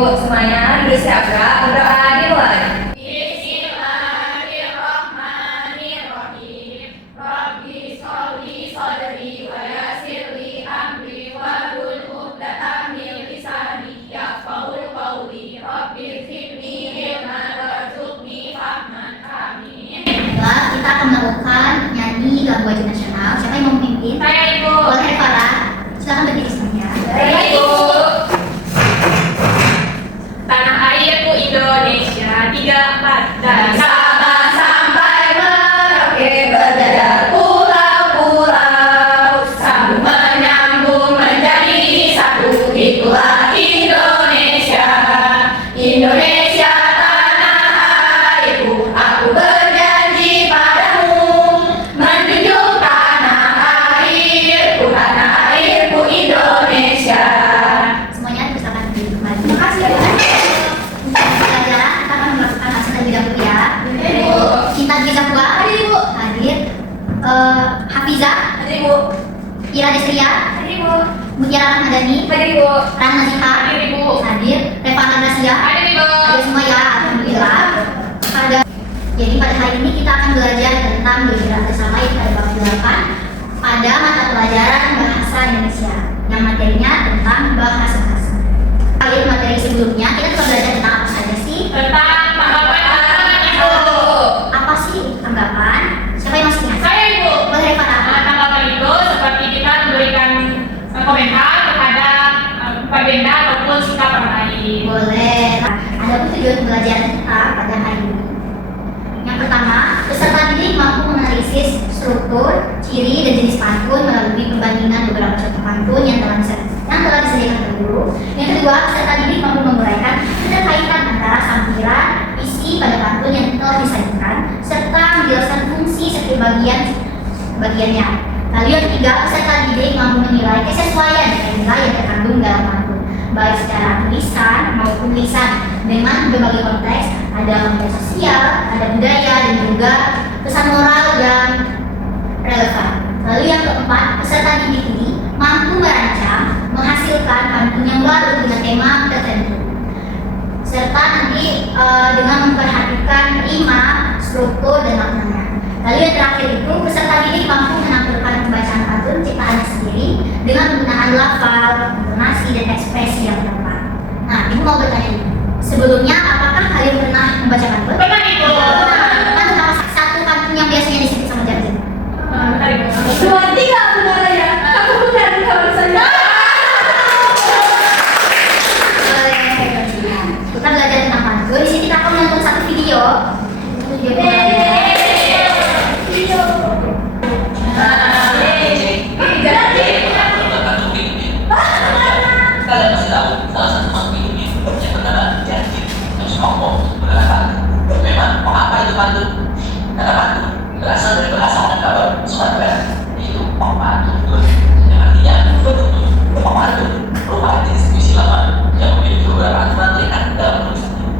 Ibu semuanya bersiaplah berdoa dimulai. Bismillahirrahmanirrahim. Rabbi sholli shodri wa yassirli amri wahlul 'uqdatam min lisani yafqahu qawli. Rabbi zidni ilman warzuqni fahman. Amin. Baiklah, kita akan melakukan nyanyi lagu wajib nasional. Siapa yang mau memimpin? Saya Ibu. Boleh Farah. Silakan berdiri semuanya. Baik, Ibu. Tanah airku Indonesia 3, 4 dari Sabang sampai Merauke berdaya pulau-pulau, sambung menyambung menjadi satu. Itulah Indonesia, Indonesia tanah airku. Aku berjanji padamu menjunjung tanah airku Indonesia. Semuanya silakan berdiri kembali. Terima kasih ya. Untuk pelajaran kita akan melakukan aksi terlebih dahulu ya. Ibu. Cinta Dwi Zakwa. Hadir, Ibu. Hadir. Hafizah. Hadir, Ibu. Ira Desria. Hadir, Ibu. Mutiara Rahmadani. Hadir, Ibu. Rana Ziha. Hadir, Ibu. Hadir. Revana Gracia. Hadir, Ibu. Hadir semua ya. Alhamdulillah. Jadi pada hari ini kita akan belajar tentang beberapa bersama pada bab 8 pada mata pelajaran bahasa Indonesia yang materinya tentang bahasa. Kali materi sebelumnya kita telah belajar tentang apa saja sih? Tentang tanggapan Ibu. Apa sih tanggapan? Siapa yang masih ingat? Saya Ibu. Boleh Revana. Tanggapan itu seperti kita memberikan komentar terhadap agenda ataupun sikap orang lain. Boleh. Ada pun tujuan pembelajaran kita pada hari ini. Yang pertama, peserta didik mampu menganalisis struktur, ciri, dan jenis pantun melalui perbandingan beberapa contoh pantun yang telah disediakan oleh guru. Yang kedua, peserta didik mampu menguraikan keterkaitan antara sampiran, isi pada pantun yang telah disajikan, serta menjelaskan fungsi setiap bagiannya. Lalu yang ketiga, peserta didik mampu menilai kesesuaian nilai yang terkandung dalam pantun, baik secara tulisan maupun lisan dengan berbagai konteks, ada konteks sosial, ada budaya, dan juga pesan moral yang relevan. Lalu yang keempat, peserta didik ini mampu merancang, menghasilkan pantun yang baru dengan tema tertentu, serta nanti dengan memperhatikan rima, struktur, dan maknanya. Lalu yang terakhir itu, peserta didik mampu menampilkan pembacaan pantun ciptaannya sendiri dengan penggunaan lafal, intonasi, dan ekspresi yang tepat. Nah, Ibu mau bertanya nih, sebelumnya apakah kalian pernah membaca pantun? Pernah Ibu. Pantun apa satu pantun yang biasanya disebut sama Jarzi? Bentar, Ibu. 2, 3 benar ya. Aku benar di kamar saya. Kita belajar tentang pantun. Di sini kita akan menonton satu video. Itu video pembelajaran. Kalian masih tahu salah satu makhluk hidup yang bernama janji terus ngomong berkata, memang apa itu pantun? Kata pantun berasal dari bahasa Minangkabau Sumatera, yaitu pantun, yang artinya bertutur. Pantun merupakan jenis puisi lama yang memiliki beberapa aturan terikat dalam penulisannya.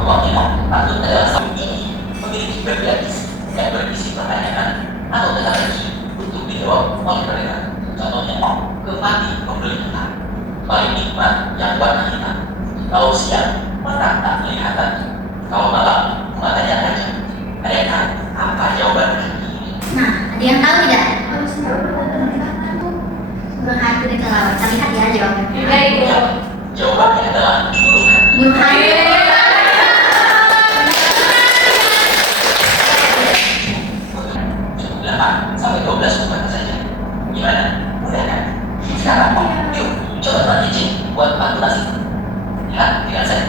Awalnya pantun adalah satu ini memiliki beberapa isi yang berisi pertanyaan atau teka-teki untuk dijawab oleh mereka. Contohnya, kemati membeli hitam, paling nikmat yang warna hitam. Kalau siang, mata tak kelihatan. Kalau malam, matanya tajam. Ada yang tahu apa jawabannya? Nah, ada yang tahu tidak? Burung hantu di kelelawar. Kita lihat ya jawabannya. Ya, Ibu. Ya, jawabannya adalah burung hantu. Burung hantu. Cukup 8 sampai 12 pembaca saja. Gimana? Mudah kan? Sekarang, yuk coba tanya Cik buat pantun asli. Ya, dengan saya.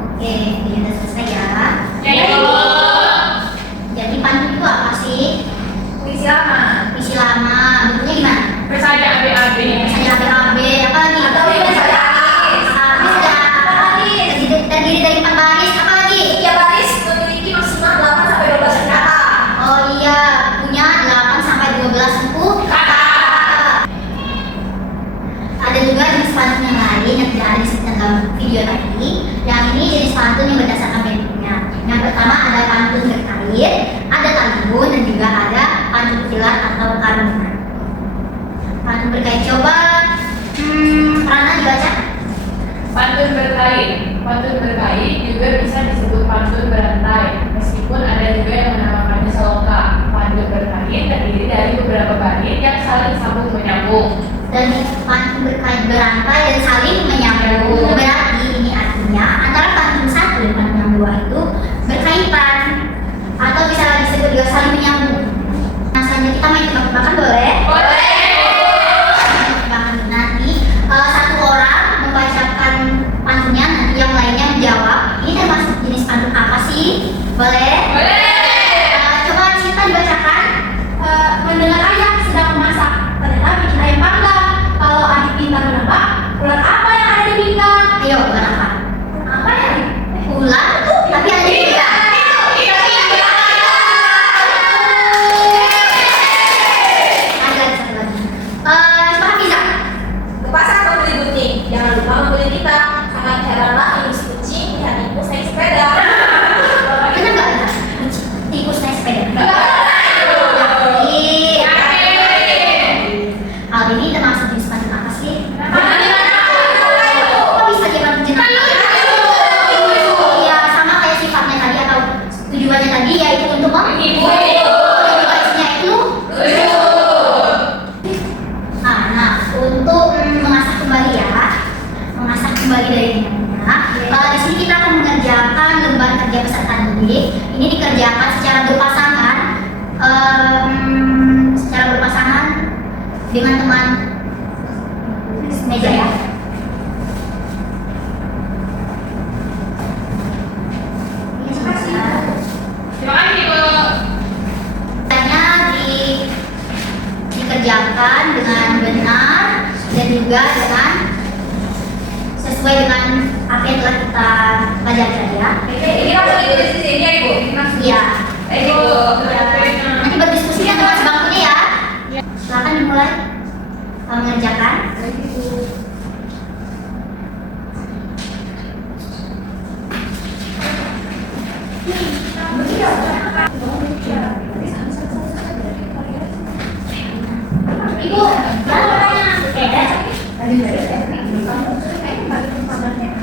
Oke, ini udah selesai ya. Ya, Ibu. Jadi pantun itu apa sih? Puisi lama. Puisi lama. Bentuknya gimana? Bersaja AB-AB. Misalnya AB, apa lagi? Atau ini saya Habis dah. Apa lagi? Terdiri dari 4 baris. Apa lagi? Tiap baris memiliki maksimal 8 sampai 12 kata. Oh iya, punya 8 sampai 12 buku kata. Ada juga jenis pantun yang lain yang tidak ada disebutkan dalam video tadi. Yang ini jenis pantun yang berdasarkan bentuknya. Yang pertama berkait. Pantun berkait juga bisa disebut pantun berantai, meskipun ada juga yang menamakannya seloka. Pantun berkait terdiri dari beberapa bait yang saling sambung menyambung. Dan pantun berkait berantai dan saling menyambung. Berarti ini artinya antara pantun satu dan pantun yang dua itu berkaitan atau bisa disebut juga saling menyambung. Nah, selanjutnya kita main tebak-tebakan boleh? Boleh. Tebak-tebakan nanti satu orang membacakan pantunnya, nanti yang lainnya menjawab. Ini termasuk jenis pantun apa sih? Boleh? Boleh. Coba Cinta dibacakan. Mendengar ayah sedang memasak, ternyata bikin ayam panggang. Kalau adik pintar menebak, ular apa yang ada di pinggang? Ayo, ular apa? Apa ya? Ular tuh, tapi ada di pinggang. Ada satu lagi. Coba bisa. Ke pasar membeli gunting, jangan lupa membeli kita. Sangat heranlah ini si kucing lihat tikus naik sepeda. Benar nggak? Tikus naik sepeda. Hal ini termasuk jenis pantun apa sih? Kok bisa dia pantun jenis? Ya sama kayak sifatnya tadi atau tujuannya tadi yaitu untuk menghibur. Tujuannya itu nah untuk mengasah kembali ya, mengasah kembali dari minatnya. Di sini kita akan mengerjakan lembar kerja peserta didik. Ini dikerjakan secara berpasangan, dengan teman meja ya. Terima kasih, Bu. Hanya dikerjakan dengan benar dan juga dengan sesuai dengan apa yang telah kita pelajari ya. Ini langsung ditulis di sini ya Ibu. Iya. Ibu. Nanti berdiskusi ya teman sebangkunya ya. Silakan dimulai mengerjakan. Ibu,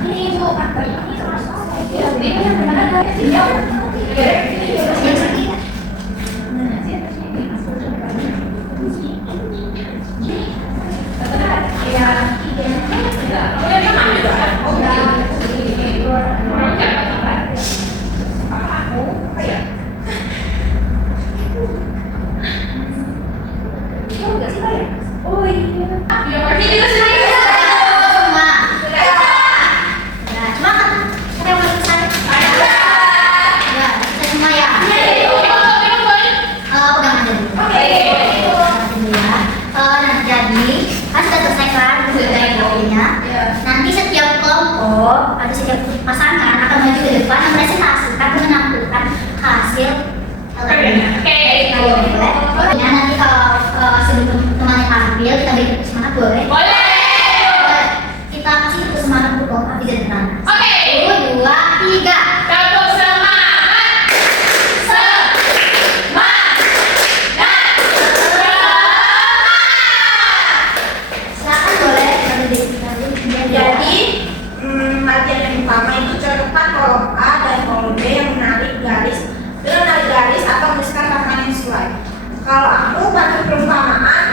Ini Ibu. Oh iya. semua. Nah, cuma kan siapa yang mau selesai? Ya, kita semua ya. Pegang aja dulu. Ya. Nah, jadi kan sudah selesai kan dari kopinya. Nanti setiap kelompok atau setiap pasangan akan maju ke depan dan presentasikan menampilkan hasil LM-nya. Ayo, boleh. Ya, nanti kalau sebelum temannya tampil kita beri tepuk semangat boleh? Boleh. Boleh. Kita kasih tepuk semangat dulu tapi jadi depan. Oke. 1, 2, 3. Tepuk semangat. Silakan boleh kita beri Jadi latihan yang pertama itu cocokkan kolom A dan kolom B yang menarik garis dengan menarik garis atau menuliskan pasangan yang sesuai. Kalau aku pantun perumpamaan,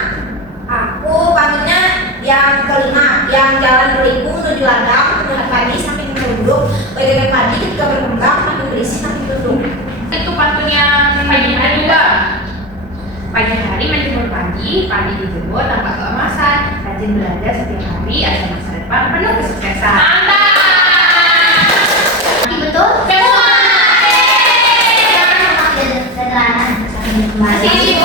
aku pantunnya yang kelima, yang jalan berliku menuju ladang, melihat padi sambil menunduk, bagaikan padi ketika berkembang, makin berisi makin tunduk. Itu pantunnya pagi hari juga. Pagi hari menjemur padi, padi dijemur tanpa keemasan. Rajin belajar setiap hari agar masa depan penuh kesuksesan. Mantap. betul? Semua. Masih.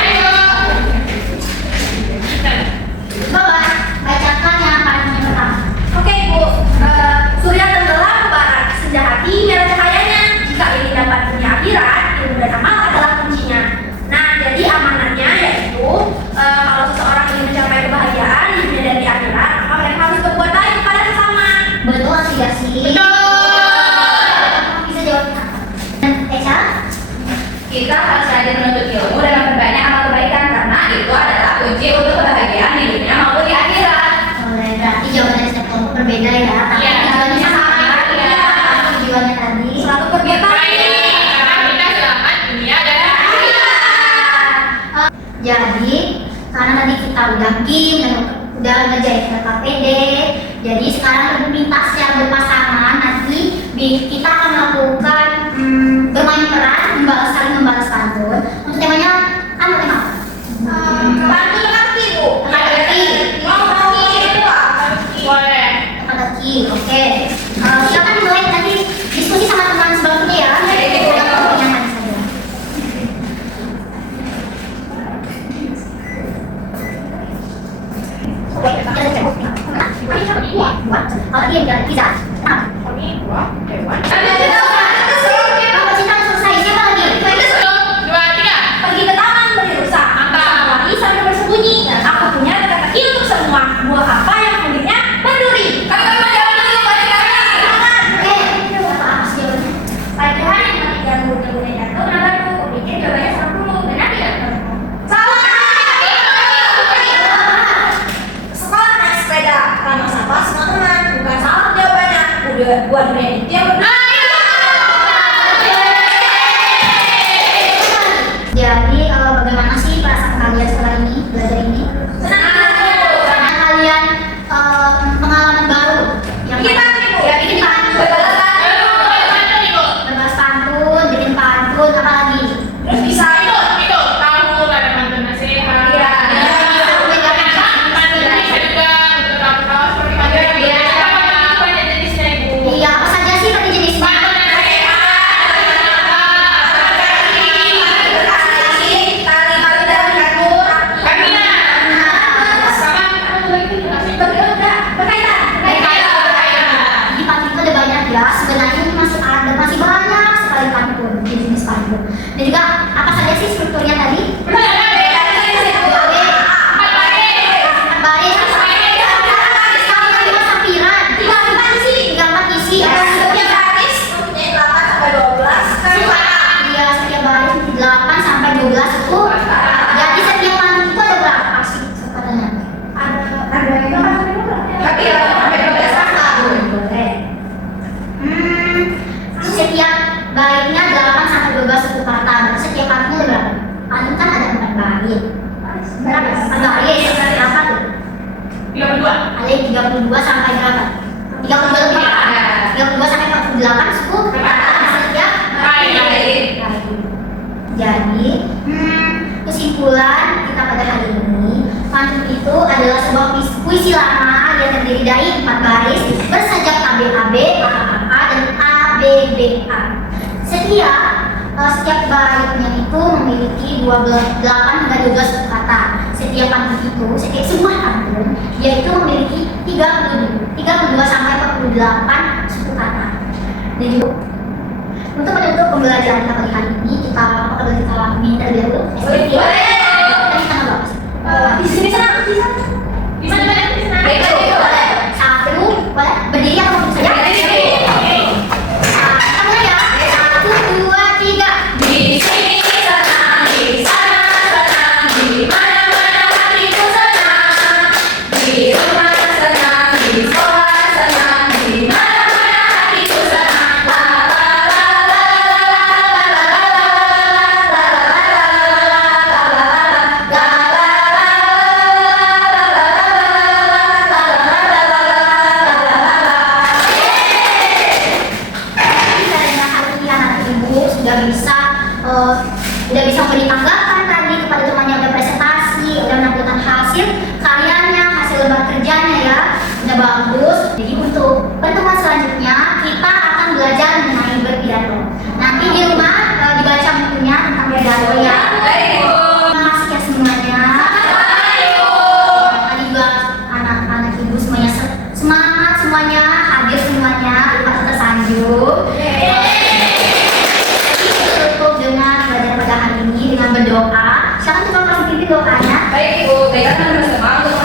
Coba bacakan yang paling pertama. Oke Bu, surya tenggelam ke barat, senja hati merah cahayanya. Jika ini dapat dunia akhirat, ilmu dan amal adalah kuncinya. Nah, jadi amanannya yaitu kalau seseorang ingin mencapai kebahagiaan di dunia dan di akhirat, maka mereka harus berbuat baik kepada sesama. Betul tidak sih? Bisa jawab. Eca? Kita harus rajin menuntut ilmu dan memperbanyak amal Jadi karena tadi kita udah game dan udah ngerjain KPD, jadi sekarang Ibu minta secara berpasangan nanti kita akan melakukan bermain peran, saling membalas pantun. Untuk temanya kan tema Pantun kaki, Bu. teka-teki. Mau kaki, Boleh. Teka-teki, oke. Silakan dimulai nanti diskusi sama teman sebelumnya ya. Nyaman saja. Kalau dia tidak bisa. Ini dua, hewan. Kalau cinta selesai, siapa lagi? 1, 2, 3. Pergi ke taman beli rusa. Lagi sambil bersembunyi. Dan aku punya teka-teki untuk semua. Buah apa yang kulitnya berduri? Kalian jawab dulu, balik lagi. Apa sih jawabannya? Pagi hari ketika guna jatuh, kenapa aku pikir jawabannya sama dulu. Benar tidak? Salah. Sekolah naik sepeda. Karena sapa semua teman. Bukan salah jawabannya. Buat dunia itu yang berduri. Jadi bagaimana sih perasaan kalian setelah ini belajar ini? Karena kalian pengalaman baru yang Kita bikin pantun, berbahas pantun, bikin pantun, apa lagi? terus bisa Itu tahu ada pantun nasihat. Iya. Pantun bisa juga untuk tahu seperti pantun yang biasa. Banyak jenisnya, Ibu. Iya, apa saja sih tadi jenisnya? Pantun nasihat. Di pantun itu ada banyak ya. Sebenarnya ini masih banyak sekali pantun, jenis pantun. Dan juga apa saja sih strukturnya tadi? Baris, sampiran, 3-4 isi. Iya, setiap baris 8-12 itu. Jadi setiap pantun itu ada berapa sih katanya? Setiap baitnya 8-12 suku kata. Berarti setiap pantun ada berapa? Pantun kan ada 4 bait. Berapa? 4 baris. Berapa tuh? 32. Ada 32 sampai berapa? 32 lebih. 32 sampai 48 suku kata setiap bait. Jadi, kesimpulan kita pada hari ini, pantun itu adalah sebuah puisi lama yang terdiri dari 4 baris bersajak ABAB, AAA, dan ABBA. Setiap baitnya itu memiliki 8 hingga 12 suku kata. Setiap pantun itu, setiap sebuah pantun, dia itu memiliki 32 sampai 48 suku kata. Dan juga untuk menutup pembelajaran kita pagi hari ini, kita minta dulu SPT. Kita minta apa? Di sini sana. Di mana? Boleh. 1, boleh. Berdiri atau duduk saja? Kita mulai ya. 1, 2, 3. Di sini senang, di sana senang, di mana-mana hatiku senang. Di rumah senang, di sekolah senang, di mana-mana hatiku senang. La la udah bisa memberi tanggapan tadi kepada teman yang udah presentasi, udah menampilkan hasil karyanya, hasil lembar kerjanya ya, udah bagus. Jadi untuk pertemuan selanjutnya kita akan belajar mengenai berpidato. Nanti di rumah dibaca bukunya tentang pidato ya. Terima kasih ya semuanya. Tadi juga anak-anak ibu semuanya semangat semuanya, hadir semuanya, lupa tersanjung. Dengan belajar pada hari ini dengan berdoa. Siapa coba kasih pimpin doanya? Baik Ibu, baikkan bersama untuk